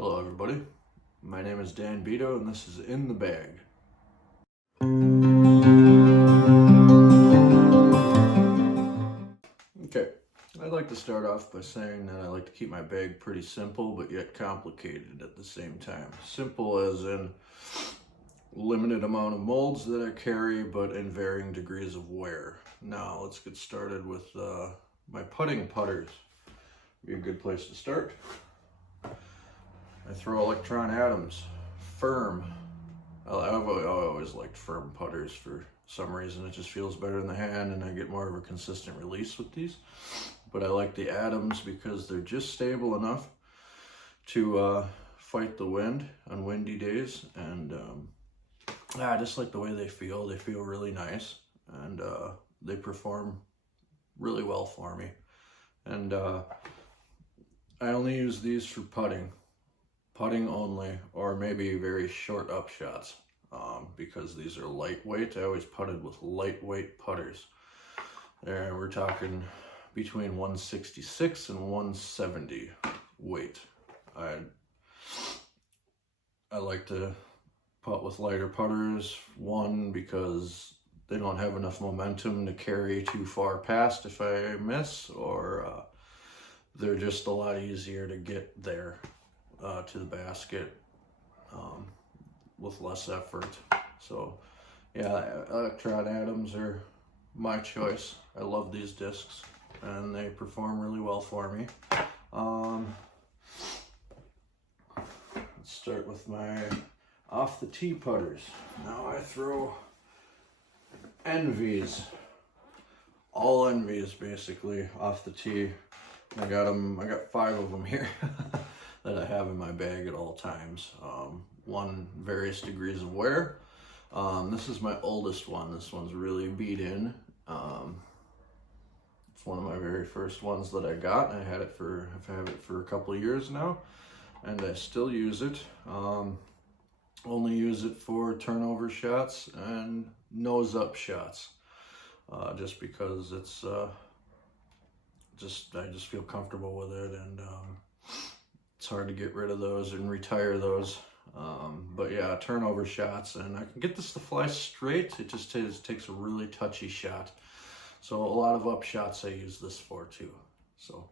Hello everybody, my name is Dan Beto and this is In the Bag. Okay, I'd like to start off by saying that I like to keep my bag pretty simple but yet complicated at the same time. Simple as in limited amount of molds that I carry but in varying degrees of wear. Now let's get started with my putting putters. Be a good place to start. I throw Electron Atoms, firm. I've always liked firm putters for some reason. It just feels better in the hand and I get more of a consistent release with these. But I like the Atoms because they're just stable enough to fight the wind on windy days. And I just like the way they feel. They feel really nice and they perform really well for me. And I only use these for putting only, or maybe very short up shots, because these are lightweight. I always putted with lightweight putters. There we're talking between 166 and 170 weight. I like to putt with lighter putters, one because they don't have enough momentum to carry too far past if I miss, or they're just a lot easier to get there to the basket with less effort. So yeah, Electron Atoms are my choice. I love these discs and they perform really well for me. Let's start with my off the tee putters. Now I throw Envies, all Envies basically off the tee. I got 5 of them here that I have in my bag at all times. One, various degrees of wear. This is my oldest one. This one's really beat in. It's one of my very first ones that I got. I've had it for a couple of years now, and I still use it. Only use it for turnover shots and nose up shots, just because it's I just feel comfortable with it, and it's hard to get rid of those and retire those. But yeah, turnover shots, and I can get this to fly straight. It just takes a really touchy shot. So a lot of up shots I use this for too. So,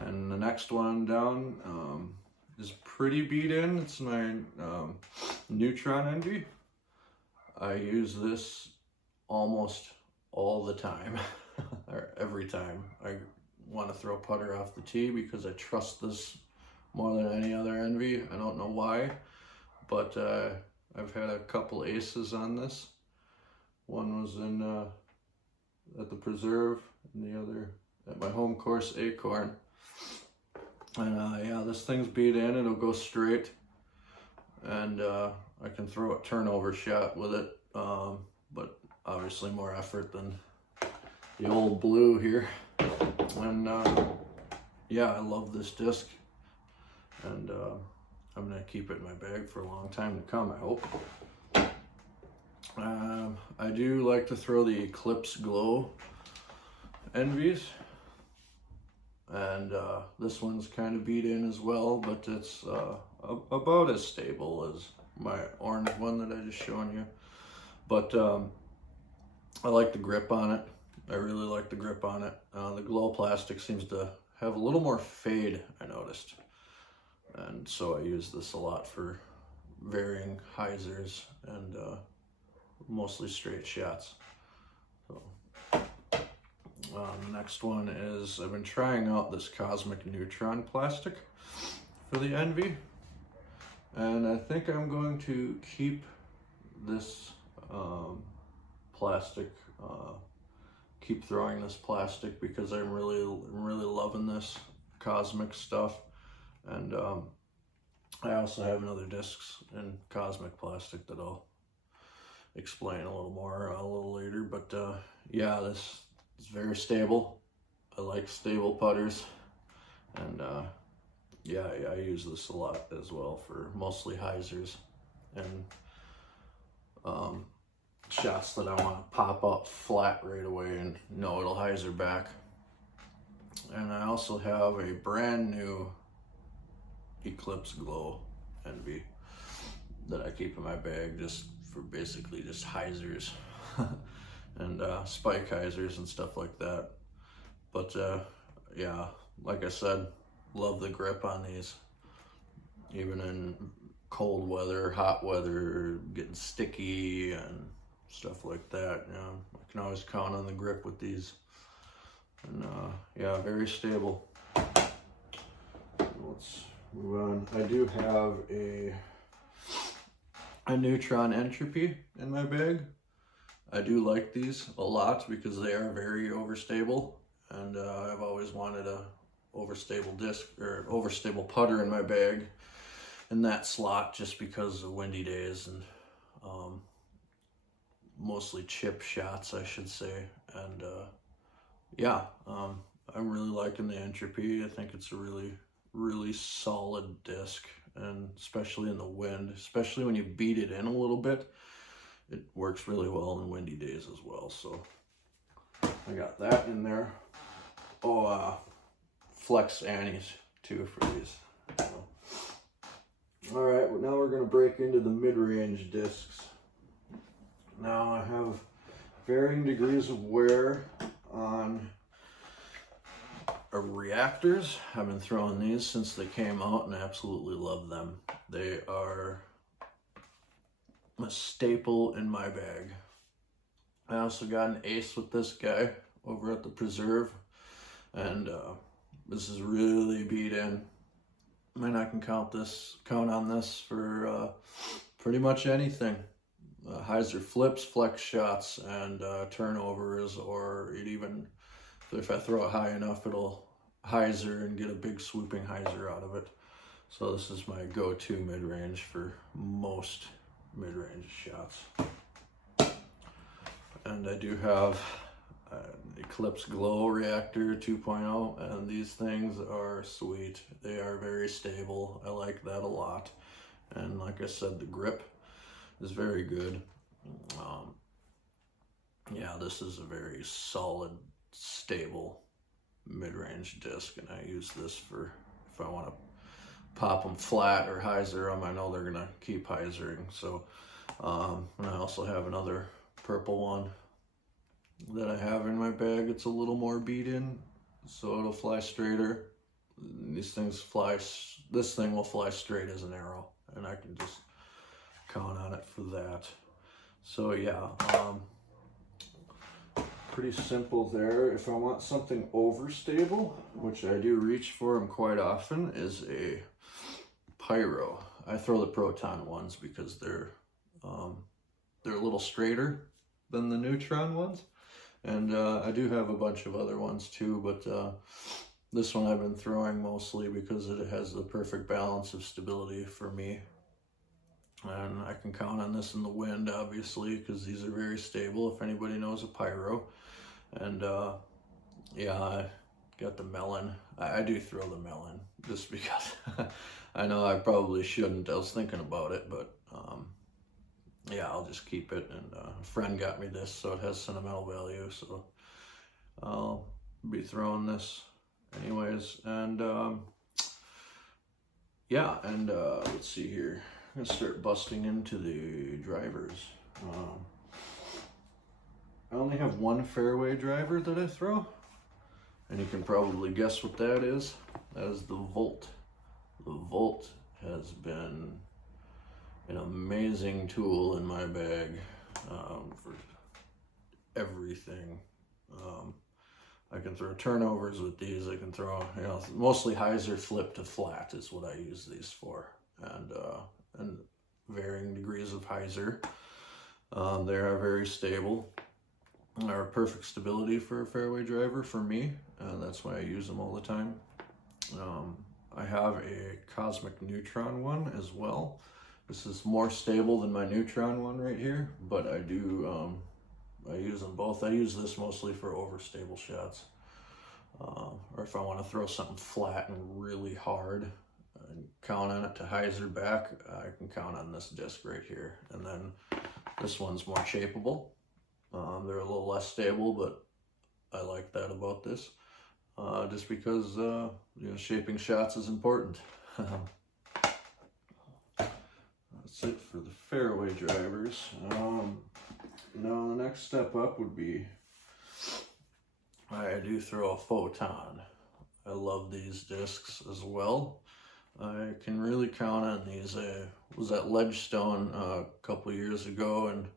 and the next one down is pretty beat in. It's my Neutron Envy. I use this almost all the time, or every time I want to throw putter off the tee, because I trust this more than any other Envy. I don't know why, but I've had a couple aces on this. One was in at the Preserve, and the other at my home course, Acorn. And yeah, this thing's beat in. It'll go straight, and I can throw a turnover shot with it, but obviously more effort than the old blue here. And yeah, I love this disc, and I'm gonna keep it in my bag for a long time to come, I hope. I do like to throw the Eclipse Glow Envies, and this one's kind of beat in as well, but it's about as stable as my orange one that I just shown you. But I like the grip on it. I really like the grip on it. The glow plastic seems to have a little more fade, I noticed. And so I use this a lot for varying hyzers and mostly straight shots. So the next one is, I've been trying out this Cosmic Neutron plastic for the Envy. And I think I'm going to keep this plastic, keep throwing this plastic, because I'm really loving this Cosmic stuff. And I also have another discs in Cosmic plastic that I'll explain a little more a little later. But yeah, this is very stable. I like stable putters, and yeah, I use this a lot as well for mostly hyzers and shots that I want to pop up flat right away and know it'll hyzer back. And I also have a brand new Eclipse Glow Envy that I keep in my bag just for basically just hyzers and spike hyzers and stuff like that. But yeah, like I said, love the grip on these. Even in cold weather, hot weather, getting sticky and stuff like that. You know, I can always count on the grip with these. And yeah, very stable. Let's move on. I do have a Neutron Entropy in my bag. I do like these a lot because they are very overstable, and I've always wanted a overstable disc or overstable putter in my bag in that slot just because of windy days and mostly chip shots, I should say. And yeah, I'm really liking the Entropy. I think it's a really solid disc, and especially in the wind, especially when you beat it in a little bit, it works really well in windy days as well. So I got that in there. Oh, flex annies too for these. So. All right, well, now we're going to break into the mid-range discs. Now I have varying degrees of wear on reactors. I've been throwing these since they came out and I absolutely love them. They are a staple in my bag. I also got an ace with this guy over at the Preserve, and this is really beat in. I mean, I can count on this for pretty much anything. Hyzer flips, flex shots, and turnovers, or it even, if I throw it high enough, it'll hyzer and get a big swooping hyzer out of it. So this is my go-to mid-range for most mid-range shots. And I do have an Eclipse Glow Reactor 2.0, and these things are sweet. They are very stable. I like that a lot. And like I said, the grip is very good. Yeah, this is a very solid, stable mid-range disc, and I use this for if I want to pop them flat or hyzer them. I know they're gonna keep hyzering. So and I also have another purple one that I have in my bag. It's a little more beat in, so it'll fly straighter. These things fly, this thing will fly straight as an arrow, and I can just count on it for that. So yeah, pretty simple there. If I want something overstable, which I do reach for them quite often, is a Pyro. I throw the Proton ones because they're a little straighter than the Neutron ones, and I do have a bunch of other ones too, but this one I've been throwing mostly because it has the perfect balance of stability for me. And I can count on this in the wind, obviously, because these are very stable, if anybody knows a Pyro. And yeah, I got the melon. I do throw the melon just because I know I probably shouldn't. I was thinking about it, but yeah, I'll just keep it. And a friend got me this, so it has sentimental value. So I'll be throwing this anyways. And yeah, and let's see here. I'm gonna start busting into the drivers. I only have one fairway driver that I throw, and you can probably guess what that is. That is the Volt. The Volt has been an amazing tool in my bag for everything. I can throw turnovers with these. I can throw, you know, mostly hyzer flip to flat is what I use these for, and varying degrees of hyzer. They are very stable. Are a perfect stability for a fairway driver for me, and that's why I use them all the time. I have a Cosmic Neutron one as well. This is more stable than my Neutron one right here, but I do I use them both. I use this mostly for overstable shots, or if I want to throw something flat and really hard and count on it to hyzer back, I can count on this disc right here. And then this one's more shapeable. They're a little less stable, but I like that about this, just because you know, shaping shots is important. that's it for the fairway drivers. Now the next step up would be, I do throw a Photon. I love these discs as well. I can really count on these. I was at Ledgestone a couple years ago, and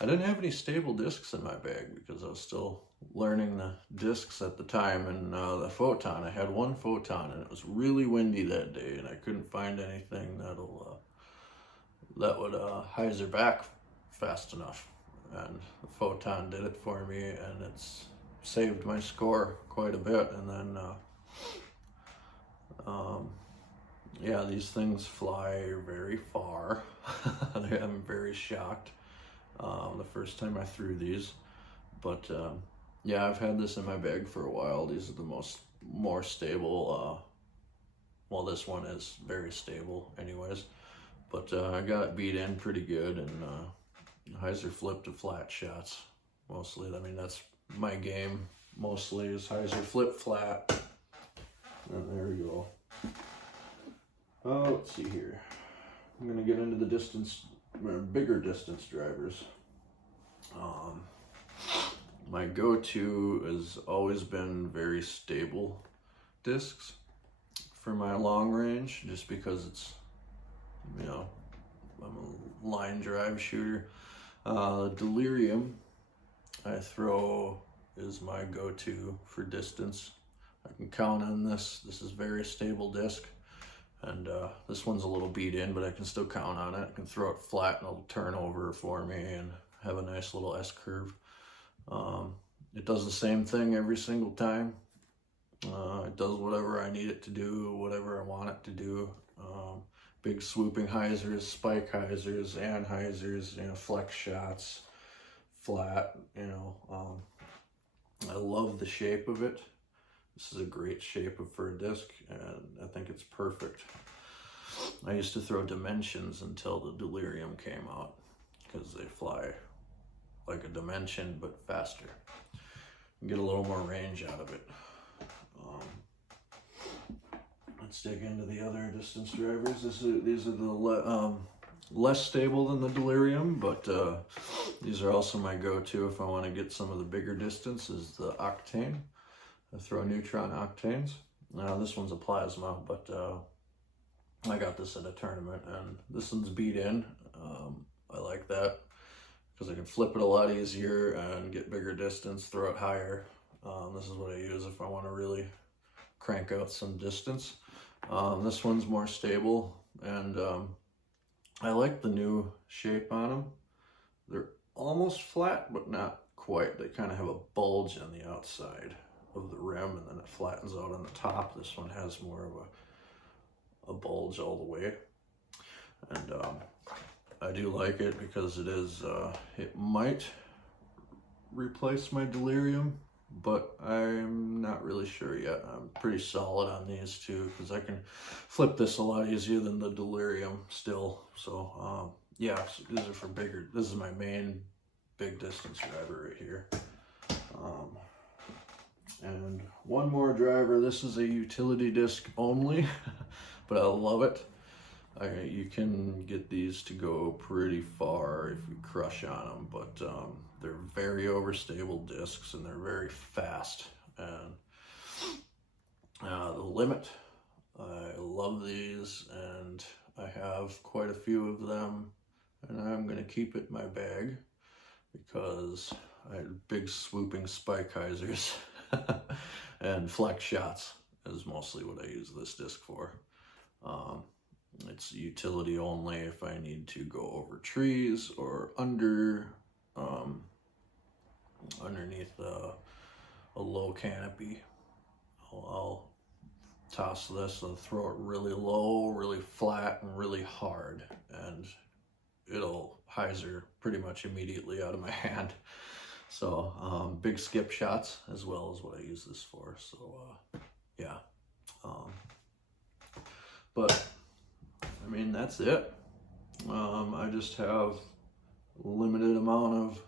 I didn't have any stable discs in my bag because I was still learning the discs at the time. And the Photon, I had one Photon, and it was really windy that day, and I couldn't find anything that would hyzer back fast enough. And the Photon did it for me, and it's saved my score quite a bit. And then yeah, these things fly very far. I'm very shocked the first time I threw these, but yeah, I've had this in my bag for a while. These are the more stable. Well, this one is very stable anyways, but I got it beat in pretty good, and hyzer flip to flat shots mostly. I mean, that's my game mostly, is hyzer flip flat. And there we go. Let's see here. I'm gonna get into the bigger distance drivers. My go-to has always been very stable discs for my long range, just because it's, you know, I'm a line drive shooter. Delirium I throw is my go-to for distance. I can count on this. This is very stable disc, and this one's a little beat in, but I can still count on it. I can throw it flat and it'll turn over for me and have a nice little S-curve. It does the same thing every single time. It does whatever I need it to do, whatever I want it to do. Big swooping hyzers, spike hyzers, anhyzers, you know, flex shots, flat, you know. I love the shape of it. This is a great shape for a disc, and I think it's perfect. I used to throw dimensions until the Delirium came out, because they fly like a dimension but faster. You get a little more range out of it. Let's dig into the other distance drivers. These are the less stable than the Delirium, but these are also my go-to if I want to get some of the bigger distances. The Octane. I throw Neutron Octanes. Now this one's a plasma, but I got this at a tournament, and this one's beat in. I like that because I can flip it a lot easier and get bigger distance, throw it higher. This is what I use if I want to really crank out some distance. This one's more stable, and I like the new shape on them. They're almost flat, but not quite. They kind of have a bulge on the outside of the rim, and then it flattens out on the top. This one has more of a bulge all the way, and I do like it because it might replace my Delirium, but I'm not really sure yet. I'm pretty solid on these two because I can flip this a lot easier than the Delirium still. So yeah, so these are for bigger. This is my main big distance driver right here. And one more driver. This is a utility disc only, but I love it. You can get these to go pretty far if you crush on them, but they're very overstable discs, and they're very fast. And the Limit, I love these, and I have quite a few of them, and I'm going to keep it in my bag because I had big swooping spike hyzers. And flex shots is mostly what I use this disc for. It's utility only if I need to go over trees or underneath a low canopy. I'll toss this and throw it really low, really flat, and really hard, and it'll hyzer pretty much immediately out of my hand. So big skip shots as well as what I use this for. So yeah, but I mean, that's it. I just have a limited amount of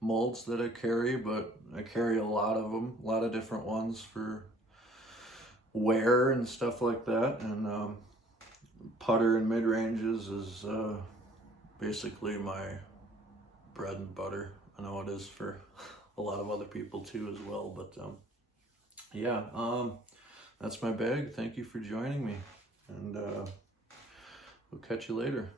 molds that I carry, but I carry a lot of them, a lot of different ones for wear and stuff like that. And putter and mid-ranges is basically my bread and butter. I know it is for a lot of other people too as well, but yeah, that's my bag. Thank you for joining me, and we'll catch you later.